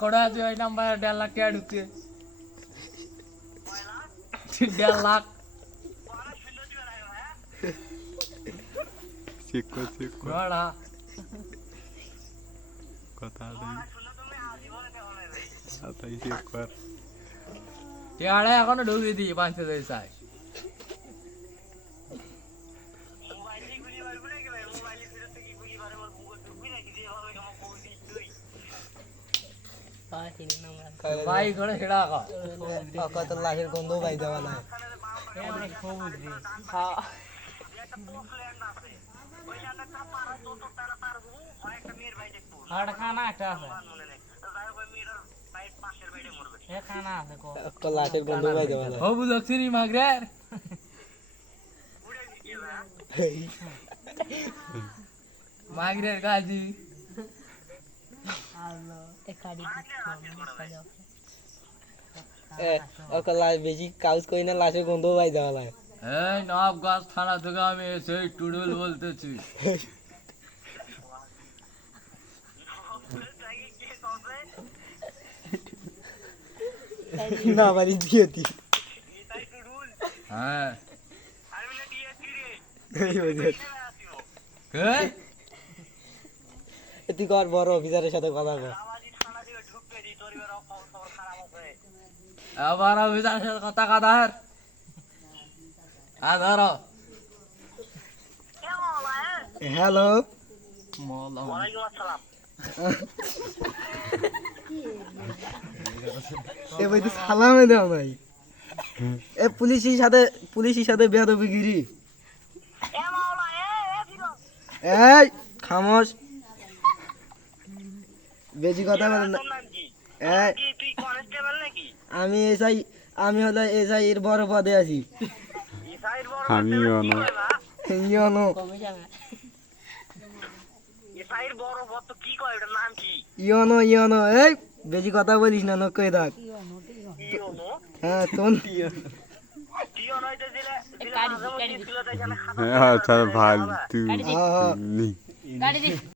কটা আছে ওই নাম্বার 1.5 লাখ টাকা ঢুকছে 1.5 লাখ চেক কর না কথা নেই তাই চেক কর টাকাটা এখনো ঢুকিয়ে দিই 5,000 চাই ভাই করে হেডা কত লাখের গন্ধ ভাই দেওয়া নাই লাখের গন্ধ ভাই দেওয়া নাই ও বুঝছি নি মাগরে মাগরের কাজী বেশি কাজ করি না লাশের গন্ধ ভাই দেওয়া নাই এই নবগাছ থানা থেকে আমি এসে টুডুল বলতেছি না বাড়ি দিয়ে দি হ্যাঁ তুই কর বড় অফিসারের সাথে কথা কর আবার অফিসারের সাথে কথা কাদার ধর হ্যালো এ ভাই তো সালামে দাও ভাই এ পুলিশের সাথে বেয়াদবি গিরি এই খামোশ বেশি কথা বলেন না আমি এসআই আমি হলো এসআই এর বড় পদে আছি আমিও না ইয়নো ইয়নো ইয়নো এই বেশি কথা বলিস না নকই থাক হ্যাঁ তোন হ্যাঁ আচ্ছা ভাই তুই হ্যাঁ হ্যাঁ